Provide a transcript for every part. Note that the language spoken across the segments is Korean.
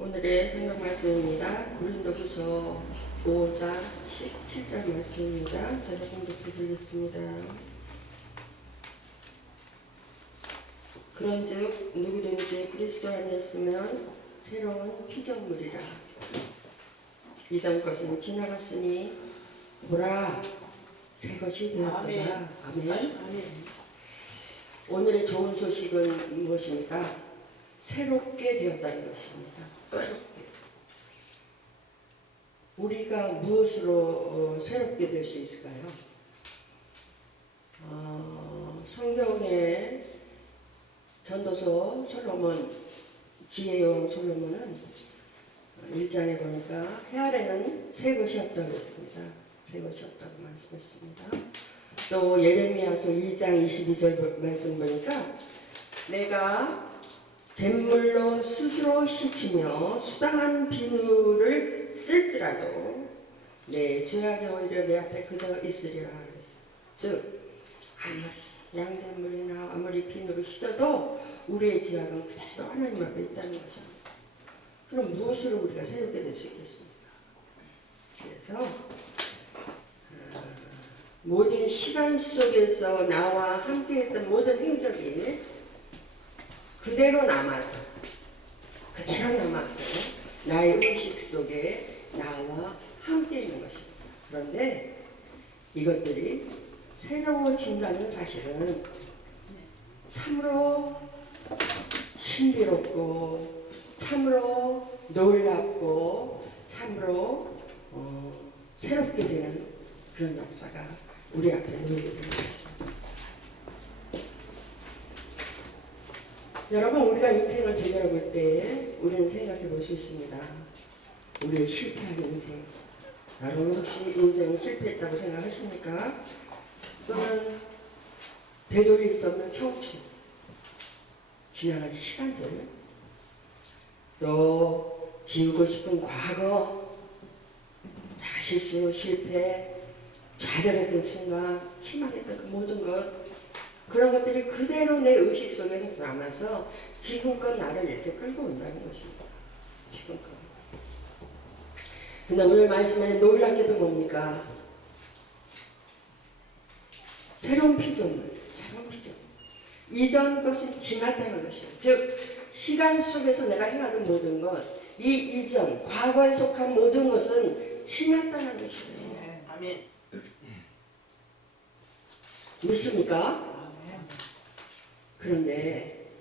오늘의 성경 말씀입니다. 고린도후서 5장 17절 말씀입니다. 제가 공독해 드리겠습니다. 그런즉 누구든지 그리스도 안에있으면 새로운 피조물이라. 이전 것은 지나갔으니 보라 새 것이 되었더라. 아멘. 오늘의 좋은 소식은 무엇입니까? 새롭게 되었다는 것입니다. 새롭게. 우리가 무엇으로 새롭게 될 수 있을까요? 성경의 전도서 솔로몬, 지혜왕 솔로몬은 1장에 보니까 해 아래는 새 것이 없다고 했습니다. 새 것이 없다고 말씀했습니다. 또 예레미야서 2장 22절 말씀 보니까 내가 잿물로 스스로 씻으며 수당한 비누를 쓸지라도 내 죄악이 오히려 내 앞에 그저 있으리라 그랬어요. 즉 양잿물이나 아무리 비누로 씻어도 우리의 죄악은 그대로 하나님 앞에 있다는 거죠. 그럼 무엇으로 우리가 새롭게 될 수 있겠습니까? 그래서 모든 시간 속에서 나와 함께했던 모든 행적이 그대로 남아서 나의 의식 속에 나와 함께 있는 것입니다. 그런데 이것들이 새로워진다는 사실은 참으로 신비롭고 참으로 놀랍고 참으로 새롭게 되는 그런 역사가 우리 앞에 놓이게 됩니다. 여러분, 우리가 인생을 되돌아볼 때 우리는 생각해 볼 수 있습니다. 우리의 실패한 인생. 여러분 혹시 인생이 실패했다고 생각하십니까? 또는 되돌릴 수 없는 청춘, 지나간 시간들, 또 지우고 싶은 과거, 내가 실수, 실패, 좌절했던 순간, 실망했던 그 모든 것, 그런 것들이 그대로 내 의식 속에 남아서 지금껏 나를 이렇게 끌고 온다는 것입니다. 지금껏. 근데 오늘 말씀에 놀랍게도 뭡니까? 새로운 피조물. 이전 것이 지났다는 것이에요. 즉 시간 속에서 내가 행하던 모든 것, 이 이전, 과거에 속한 모든 것은 지났다는 것이에요. 아멘. 믿습니까? 그런데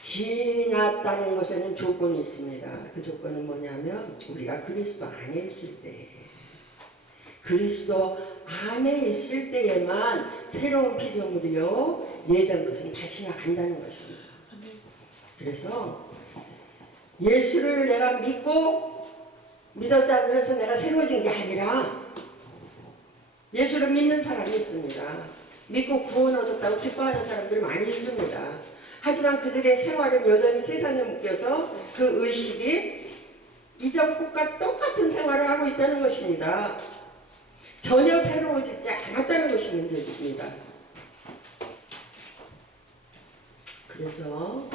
지났다는 것에는 조건이 있습니다. 그 조건은 뭐냐면 우리가 그리스도 안에 있을 때, 그리스도 안에 있을 때에만 새로운 피조물이요 예전 것은 다 지나간다는 것입니다. 그래서 예수를 내가 믿었다고 해서 내가 새로워진 게 아니라 예수를 믿는 사람이 있습니다. 믿고 구원 얻었다고 기뻐하는 사람들이 많이 있습니다. 하지만 그들의 생활은 여전히 세상에 묶여서 그 의식이 이전 것과 똑같은 생활을 하고 있다는 것입니다. 전혀 새로워지지 않았다는 것이 문제입니다. 그래서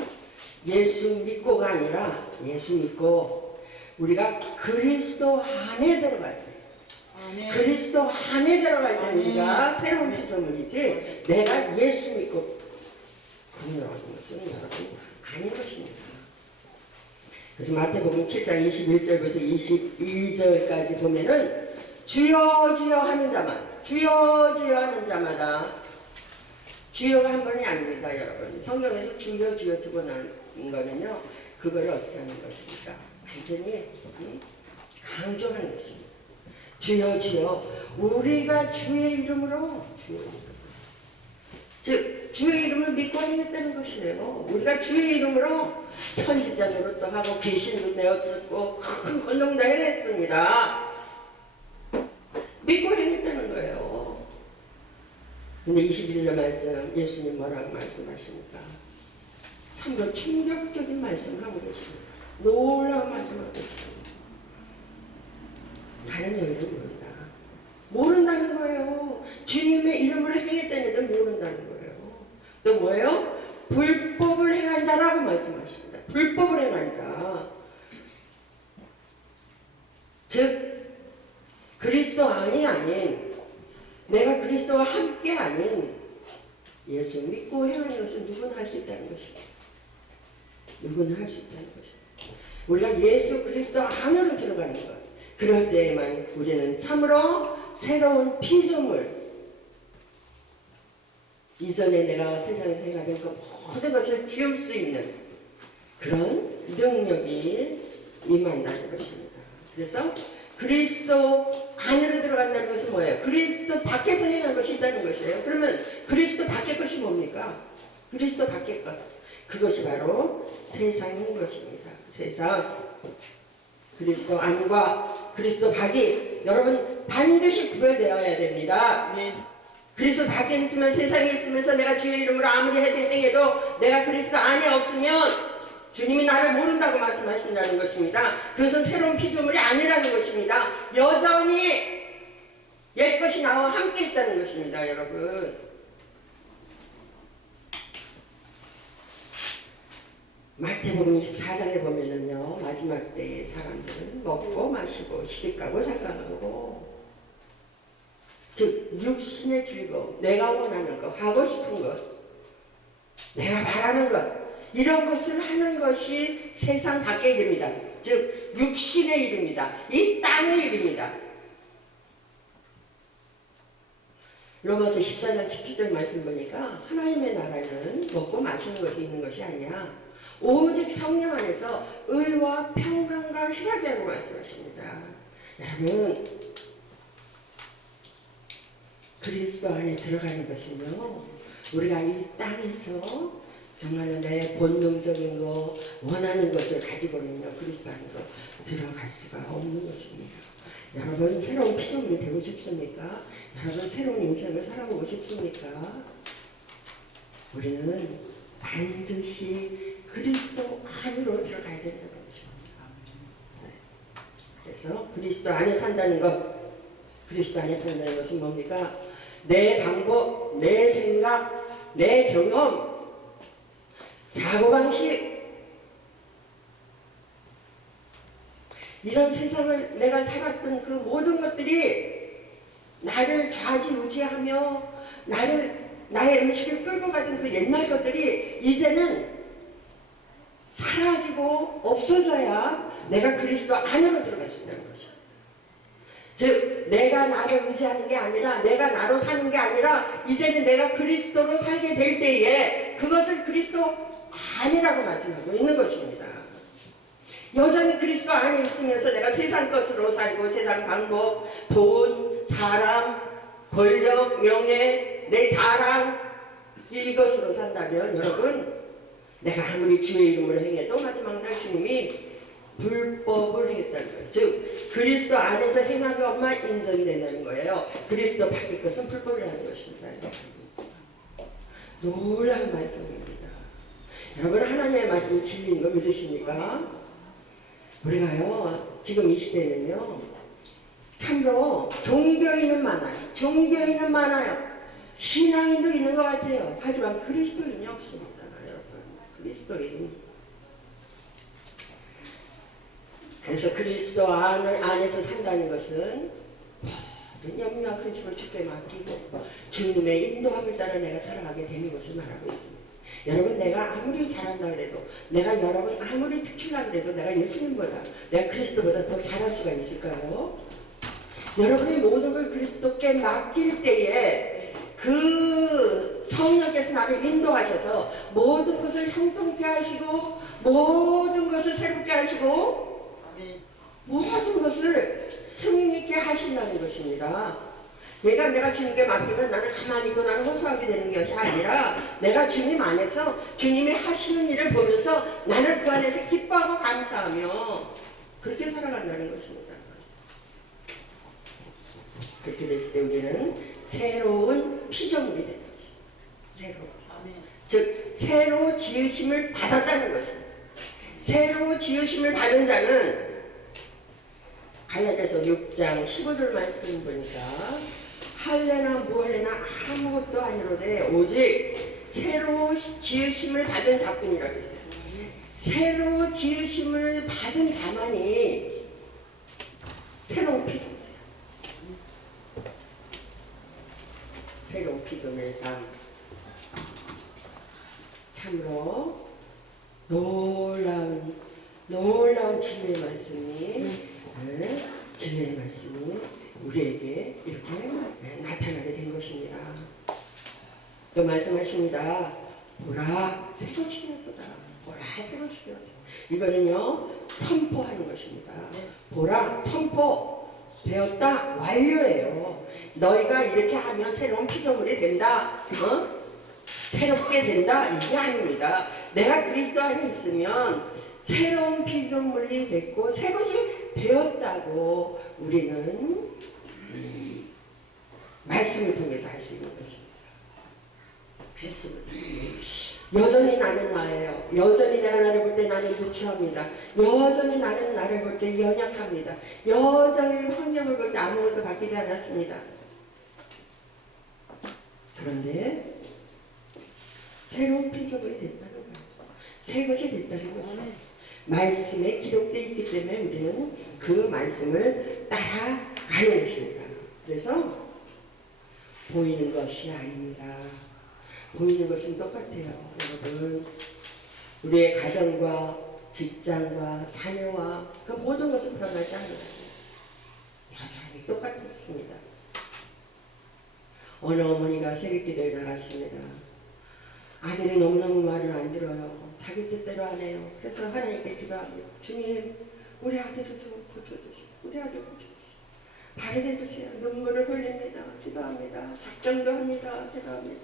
예수 믿고가 아니라 예수 믿고 우리가 그리스도 안에 들어갈 때, 그리스도 안에 들어갈 때 우리가 새로운 피조물이지 내가 예수 믿고 그러는 것은 여러분 아닌 것입니다. 그래서 마태복음 7장 21절부터 22절까지 보면은 주여 주여 하는 자마다, 주여 주여 하는 자마다, 주여가 한 번이 아닙니다. 여러분 성경에서 주여 주여 두고 나는 거는요, 그걸 어떻게 하는 것입니까? 완전히 강조하는 것입니다. 주여 주여, 우리가 주의 이름으로, 즉 주의 이름을 믿고 행했다는 것이에요. 우리가 주의 이름으로 선지자 노릇도 하고 귀신도 내어쫓고 큰 권능도 행했습니다. 믿고 행했다는 거예요. 근데 22절 말씀, 예수님 뭐라고 말씀하십니까? 참으로 충격적인 말씀을 하고 계십니다. 놀라운 말씀을 하고 계십니다. 나는 너희를 모른다는 거예요. 주님의 이름을 행했다는 애들 모른다는 거예요. 또 뭐예요? 불법을 행한 자라고 말씀하십니다. 불법을 행한 자. 즉 그리스도 안이 아닌 내가 그리스도와 함께 아닌 예수 믿고 행하는 것은 누구나 할 수 있다는 것입니다. 누구나 할 수 있다는 것입니다. 우리가 예수 그리스도 안으로 들어가는 것, 그럴 때에만 우리는 참으로 새로운 피조물, 이전에 내가 세상에서 행하던 그 모든 것을 지울 수 있는 그런 능력이 임한다는 것입니다. 그래서 그리스도 안으로 들어간다는 것은 뭐예요? 그리스도 밖에서 행한 것이 있다는 것이에요. 그러면 그리스도 밖의 것이 뭡니까? 그리스도 밖의 것. 그것이 바로 세상인 것입니다. 세상. 그리스도 안과 그리스도 밖이 여러분 반드시 구별되어야 됩니다. 네. 그리스도 밖에 있으면 세상에 있으면서 내가 주의 이름으로 아무리 행해도 내가 그리스도 안에 없으면 주님이 나를 모른다고 말씀하신다는 것입니다. 그것은 새로운 피조물이 아니라는 것입니다. 여전히 옛것이 나와 함께 있다는 것입니다. 여러분, 마태복음 24장에 보면은요, 마지막 때의 사람들은 먹고 마시고 시집가고 장가가고, 즉 육신의 즐거움, 내가 원하는 것, 하고 싶은 것, 내가 바라는 것, 이런 것을 하는 것이 세상 밖의 일입니다. 즉 육신의 일입니다. 이 땅의 일입니다. 로마서 14장 17절 말씀 보니까 하나님의 나라는 먹고 마시는 것이 있는 것이 아니야. 오직 성령 안에서 의와 평강과 희락이라고 말씀하십니다. 여러분, 그리스도 안에 들어가는 것은요, 우리가 이 땅에서 정말로 내 본능적인 거, 원하는 것을 가지고는요, 그리스도 안으로 들어갈 수가 없는 것입니다. 여러분, 새로운 피조물이 되고 싶습니까? 여러분, 새로운 인생을 살아보고 싶습니까? 우리는 반드시 그리스도 안으로 들어가야 된다는 것입니다. 그래서 그리스도 안에 산다는 것, 그리스도 안에 산다는 것은 뭡니까? 내 방법, 내 생각, 내 경험, 사고방식, 이런 세상을 내가 살았던 그 모든 것들이 나를 좌지우지하며 나의 의식을 끌고 가던 그 옛날 것들이 이제는 사라지고 없어져야 내가 그리스도 안으로 들어갈 수 있다는 것입니다. 즉 내가 나를 의지하는 게 아니라 내가 나로 사는 게 아니라 이제는 내가 그리스도로 살게 될 때에 그것을 그리스도 아니라고 말씀하고 있는 것입니다. 여전히 그리스도 안에 있으면서 내가 세상 것으로 살고 세상 방법, 돈, 사람, 권력, 명예, 내 자랑 이것으로 산다면 여러분, 내가 아무리 주의 이름으로 행해도 마지막 날 주님이 불법을 행했다는 거예요. 즉 그리스도 안에서 행하면만 인정이 된다는 거예요. 그리스도 밖의 것은 불법이라는 것입니다. 놀라운 말씀입니다. 여러분, 하나님의 말씀이 진리인 거 믿으십니까? 우리가요, 지금 이 시대는요, 참으로 종교인은 많아요. 종교인은 많아요. 신앙인도 있는 것 같아요. 하지만 그리스도인이 없습니다. 여러분, 그리스도인. 그래서 그리스도 안에서 산다는 것은 모든 염려와 근심을 주께 맡기고 주님의 인도함을 따라 내가 살아가게 되는 것을 말하고 있습니다. 여러분, 내가 아무리 잘한다 그래도, 내가 여러분 아무리 특출나 그래도 내가 예수님보다, 내가 그리스도보다 더 잘할 수가 있을까요? 여러분이 모든 걸 그리스도께 맡길 때에 그 성령께서 나를 인도하셔서 모든 것을 형통케 하시고 모든 것을 새롭게 하시고 모든 것을 승리케 하신다는 것입니다. 내가 주님께 맡기면 나는 가만히 있고 나는 호소하게 되는 것이 아니라 내가 주님 안에서 주님이 하시는 일을 보면서 나는 그 안에서 기뻐하고 감사하며 그렇게 살아간다는 것입니다. 그렇게 됐을 때 우리는 새로운 피조물이 되는 것입니다. 즉 새로 지으심을 받았다는 것입니다. 새로 지으심을 받은 자는 갈라디아서 6장 15절 말씀 보니까 할래나 무할래나 아무것도 아니로되 오직 새로 지으심을 받은 자뿐이라고 했어요. 새로 지으심을 받은 자만이 새로운 피조물이야. 새로운 피조물의 삶. 참으로 놀라운 진리의 말씀이 진리의 말씀이 우리에게 이렇게 나타나게 된 것입니다. 또 말씀하십니다. 보라 새것이 되었도다. 보라 새것이 되었다. 이거는요 선포하는 것입니다. 보라 선포 되었다 완료예요. 너희가 이렇게 하면 새로운 피조물이 된다. 새롭게 된다 이게 아닙니다. 내가 그리스도 안에 있으면 새로운 피조물이 됐고 새것이 되었다고 우리는 말씀을 통해서 할 수 있는 것입니다. 말씀을 통해서. 여전히 나는 나예요. 여전히 내가 나를 볼 때 나는 누추합니다. 여전히 나는 나를 볼 때 연약합니다. 여전히 환경을 볼 때 아무것도 바뀌지 않았습니다. 그런데 새로운 피조물이 됐다는 거예요. 새 것이 됐다는 거죠. 말씀에 기록되어 있기 때문에 우리는 그 말씀을 따라가는 것입니다. 그래서 보이는 것이 아닙니다. 보이는 것은 똑같아요. 여러분 우리의 가정과 직장과 자녀와 그 모든 것은 변하지 않아요. 여전히 똑같았습니다. 어느 어머니가 새벽기도에 나갔습니다. 아들이 너무너무 말을 안 들어요. 자기 뜻대로 안 해요. 그래서 하나님께 기도합니다. 주님 우리 아들을 좀 고쳐주세요. 우리 아들 고쳐주세요. 바르게 해주세요. 눈물을 흘립니다. 기도합니다. 작정도 합니다. 기도합니다.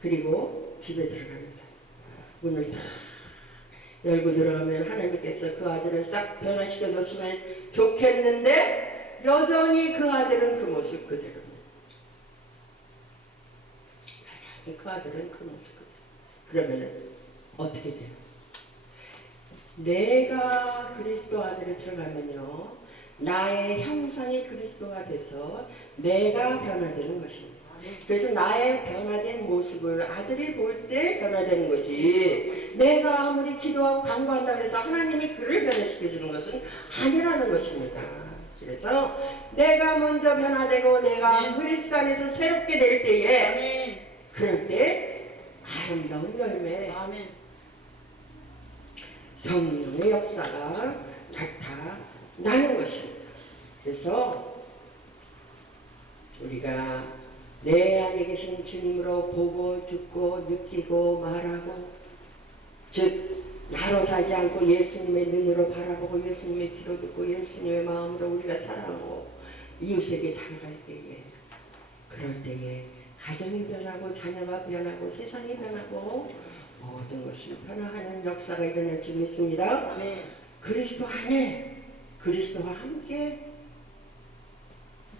그리고 집에 들어갑니다. 문을 다 열고 들어가면 하나님께서 그 아들을 싹 변화시켜줬으면 좋겠는데 여전히 그 아들은 그 모습 그대로입니다. 여전히 그 아들은 그 모습 그대로. 그러면 어떻게 돼요? 내가 그리스도 안으로 들어가면요 나의 형상이 그리스도가 돼서 내가 변화되는 것입니다. 그래서 나의 변화된 모습을 아들이 볼 때 변화되는 거지 내가 아무리 기도하고 간구한다고 해서 하나님이 그를 변화시켜 주는 것은 아니라는 것입니다. 그래서 내가 먼저 변화되고 내가 그리스도 안에서 새롭게 될 때에 그럴 때 아름다운 열매 성령의 역사가 나타나는 것입니다. 그래서 우리가 내 안에 계신 주님으로 보고 듣고 느끼고 말하고 즉 나로 살지 않고 예수님의 눈으로 바라보고 예수님의 귀로 듣고 예수님의 마음으로 우리가 사랑하고 이웃에게 다가갈 때에 그럴 때에 가정이 변하고 자녀가 변하고 세상이 변하고 모든 것이 변화하는 역사가 일어날 줄 믿습니다. 그리스도 안에 그리스도와 함께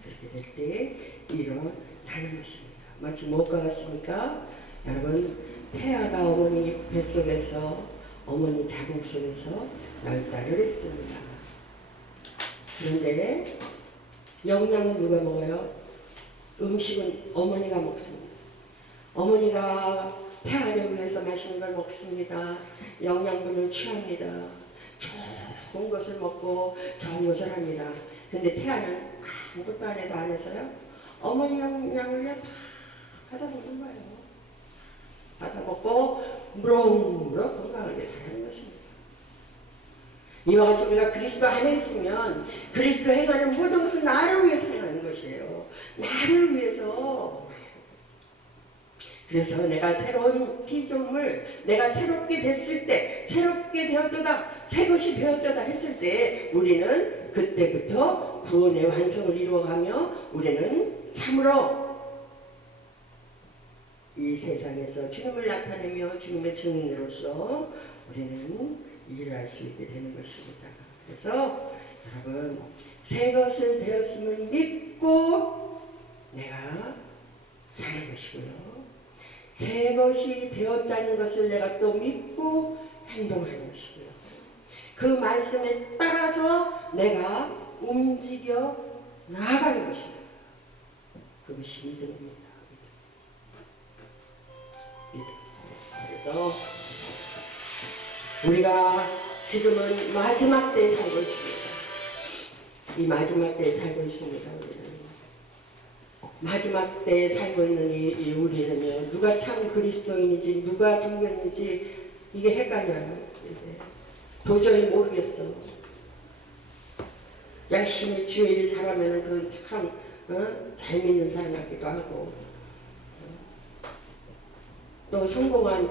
그렇게 될 때 일어나는 것입니다. 마치 무엇과 같습니까? 여러분 태아가 어머니 뱃속에서 어머니 자궁 속에서 10달을 했습니다. 그런데 영양은 누가 먹어요? 음식은 어머니가 먹습니다. 어머니가 태아를 위해서 맛있는 걸 먹습니다. 영양분을 취합니다. 좋은 것을 먹고 좋은 것을 합니다. 근데 태아는 아무것도 안 해도 안 해서요. 어머니 영양을 받아먹는 거예요. 받아먹고 무럭무럭 건강하게 사는 것입니다. 이와 같이 우리가 그리스도 안에 있으면 그리스도 행하는 모든 것은 나를 위해서 행하는 것이에요. 나를 위해서. 그래서 내가 새로운 피조물, 내가 새롭게 됐을 때, 새롭게 되었도다, 새 것이 되었도다 했을 때 우리는 그때부터 구원의 완성을 이루어가며 우리는 참으로 이 세상에서 주님을 나타내며 주님의 증인으로서 우리는 일을 할 수 있게 되는 것입니다. 그래서 여러분 새 것을 되었음을 믿고 내가 사는 것이고요. 새 것이 되었다는 것을 내가 또 믿고 행동하는 것이고요. 그 말씀에 따라서 내가 움직여 나아가는 것입니다. 그것이 믿음입니다. 믿음. 그래서 우리가 지금은 마지막 때에 살고 있습니다. 이 마지막 때에 살고 있습니다. 우리는 마지막 때에 살고 있는 이 우리는요, 누가 참 그리스도인인지 누가 종교인지 이게 헷갈려요. 도저히 모르겠어. 열심히 주일 잘하면은 그 참 잘 믿는 사람 같기도 하고, 또 성공한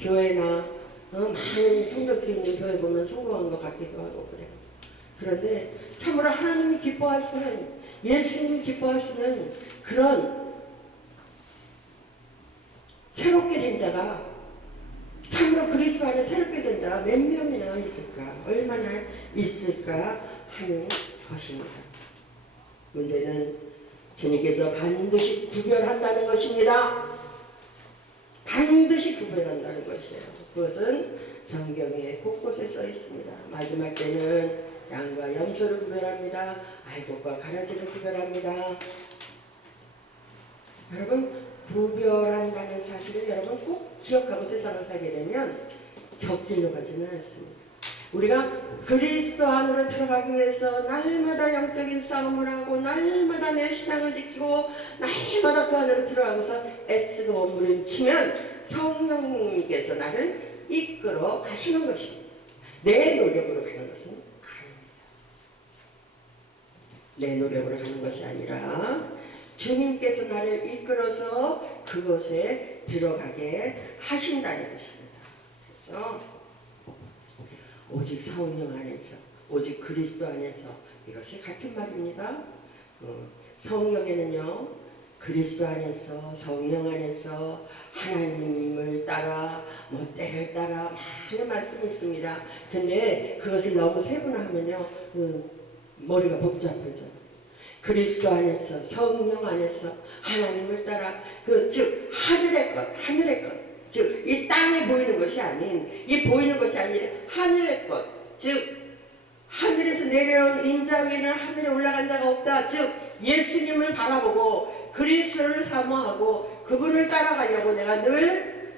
교회나 많은 성도들이 있는 교회 보면 성공한 것 같기도 하고 그래요. 그런데 참으로 하나님이 기뻐하시는, 예수님이 기뻐하시는 그런 새롭게 된 자가, 참으로 그리스도 안에 새롭게 된 자가 몇 명이나 있을까, 얼마나 있을까 하는 것입니다. 문제는 주님께서 반드시 구별한다는 것입니다. 반드시 구별한다는 것이에요. 그것은 성경에 곳곳에 써 있습니다. 마지막 때는 양과 염소를 구별합니다. 알곡과 가라지를 구별합니다. 여러분, 구별한다는 사실을 여러분 꼭 기억하고 세상을 살게 되면 곁길로 가지는 않습니다. 우리가 그리스도 안으로 들어가기 위해서 날마다 영적인 싸움을 하고 날마다 내 신앙을 지키고 날마다 그 안으로 들어가면서 애쓰고 몸부림치면 성령님께서 나를 이끌어 가시는 것입니다. 내 노력으로 가는 것은 아닙니다. 내 노력으로 가는 것이 아니라 주님께서 나를 이끌어서 그곳에 들어가게 하신다는 것입니다. 그래서 오직 성령 안에서, 오직 그리스도 안에서, 이것이 같은 말입니다. 성경에는요, 그리스도 안에서, 성령 안에서, 하나님을 따라, 때를 따라 많은 말씀이 있습니다. 근데 그것을 너무 세분화하면요, 머리가 복잡해져. 그리스도 안에서, 성령 안에서, 하나님을 따라, 즉 하늘의 것, 하늘의 것, 즉 이 땅에 보이는 것이 아닌, 이 보이는 것이 아니라 하늘의 것, 즉 하늘에서 내려온 인자 위에는 하늘에 올라간 자가 없다. 즉 예수님을 바라보고 그리스도를 사모하고 그분을 따라가려고 내가 늘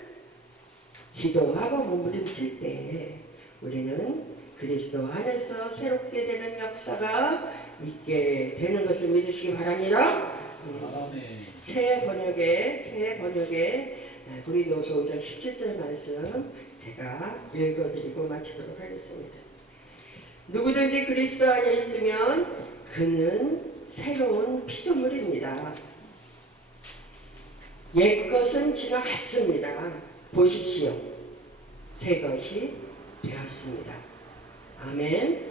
기도하고 몸부림칠 때 우리는 그리스도 안에서 새롭게 되는 역사가 있게 되는 것을 믿으시기 바랍니다. 새 번역에 고린도서 5장 17절 말씀 제가 읽어드리고 마치도록 하겠습니다. 누구든지 그리스도 안에 있으면 그는 새로운 피조물입니다. 옛것은 지나갔습니다. 보십시오. 새 것이 되었습니다. 아멘.